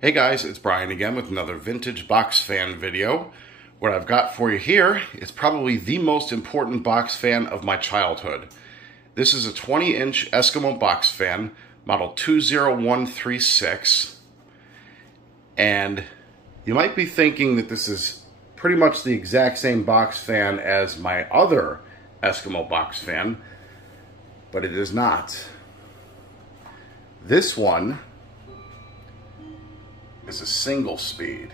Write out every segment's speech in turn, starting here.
Hey guys, it's Brian again with another vintage box fan video. What I've got for you here is probably the most important box fan of my childhood. This is a 20-inch Eskimo Box Fan, model 20136. And you might be thinking that this is pretty much the exact same box fan as my other Eskimo Box Fan, but it is not. This one is a single speed.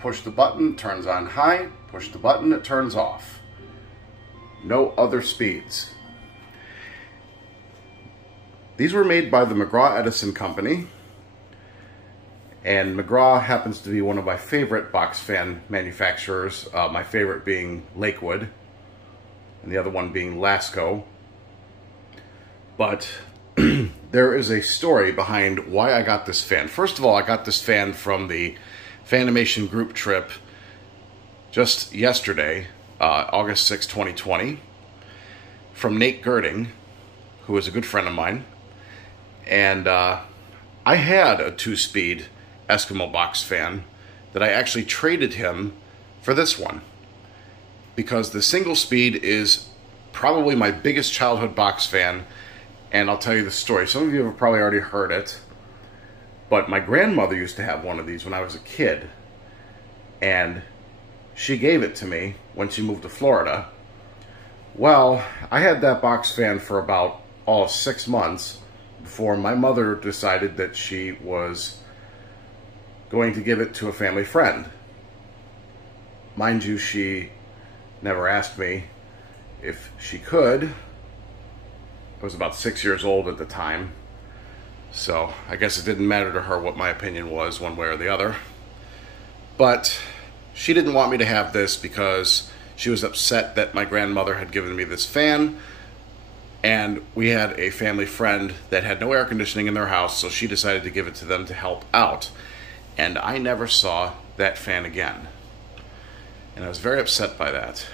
Push the button, turns on high. Push the button, it turns off. No other speeds. These were made by the McGraw-Edison company, and McGraw happens to be one of my favorite box fan manufacturers, my favorite being Lakewood, and the other one being Lasco. But there is a story behind why I got this fan. First of all, I got this fan from the Fanimation group trip just yesterday, August 6, 2020, from Nate Girding, who is a good friend of mine. And I had a 2-speed Eskimo Box Fan that I actually traded him for this one, because the single speed is probably my biggest childhood box fan. And I'll tell you the story. Some of you have probably already heard it, but my grandmother used to have one of these when I was a kid, and she gave it to me when she moved to Florida. Well, I had that box fan for about all of 6 months before my mother decided that she was going to give it to a family friend. Mind you, she never asked me if she could. I was about 6 years old at the time, so I guess it didn't matter to her what my opinion was one way or the other. But she didn't want me to have this because she was upset that my grandmother had given me this fan, and we had a family friend that had no air conditioning in their house, so she decided to give it to them to help out. And I never saw that fan again, and I was very upset by that.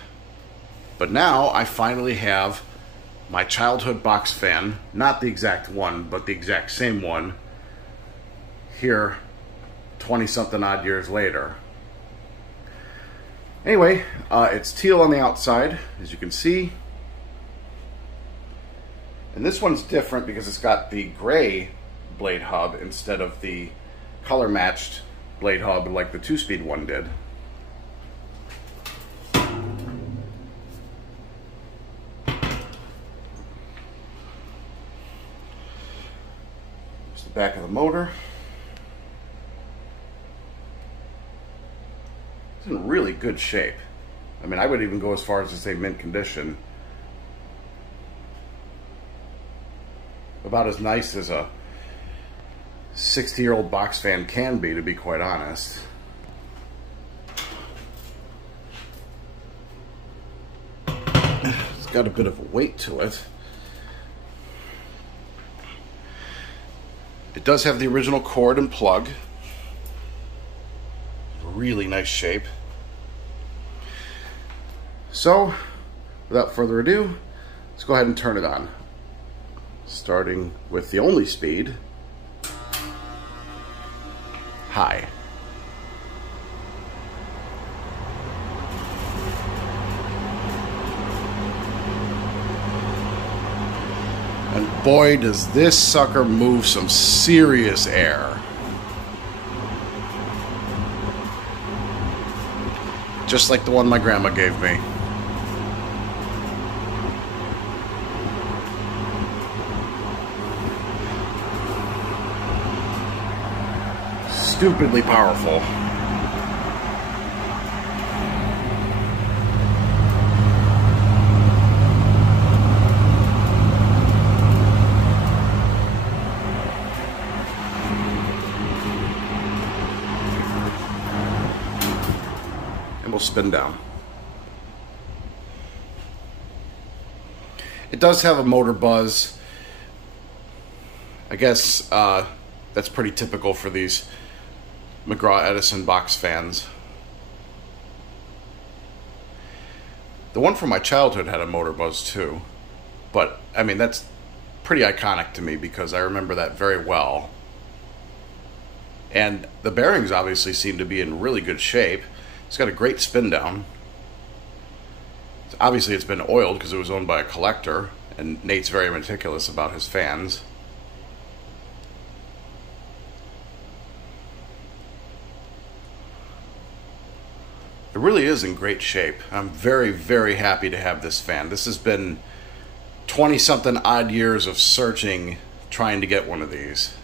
But now I finally have my childhood box fan, not the exact one, but the exact same one, here 20-something odd years later. Anyway, it's teal on the outside, as you can see. And this one's different because it's got the gray blade hub instead of the color-matched blade hub like the 2-speed one did. Back of the motor. It's in really good shape. I mean, I would even go as far as to say mint condition. About as nice as a 60-year-old box fan can be, to be quite honest. It's got a bit of a weight to it. It does have the original cord and plug. Really nice shape. So, without further ado, let's go ahead and turn it on. Starting with the only speed, high. And boy, does this sucker move some serious air. Just like the one my grandma gave me. Stupidly powerful. Will spin down. It does have a motor buzz. I guess that's pretty typical for these McGraw-Edison box fans. The one from my childhood had a motor buzz too, but I mean, that's pretty iconic to me because I remember that very well. And the bearings obviously seem to be in really good shape. It's got a great spin down. Obviously it's been oiled because it was owned by a collector, and Nate's very meticulous about his fans. It really is in great shape. I'm very, very happy to have this fan. This has been 20-something odd years of searching, trying to get one of these.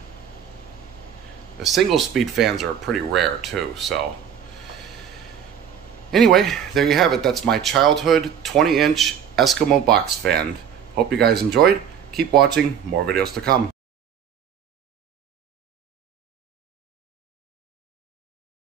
The single-speed fans are pretty rare, too, so... Anyway, there you have it. That's my childhood 20-inch Eskimo Box Fan. Hope you guys enjoyed. Keep watching. More videos to come.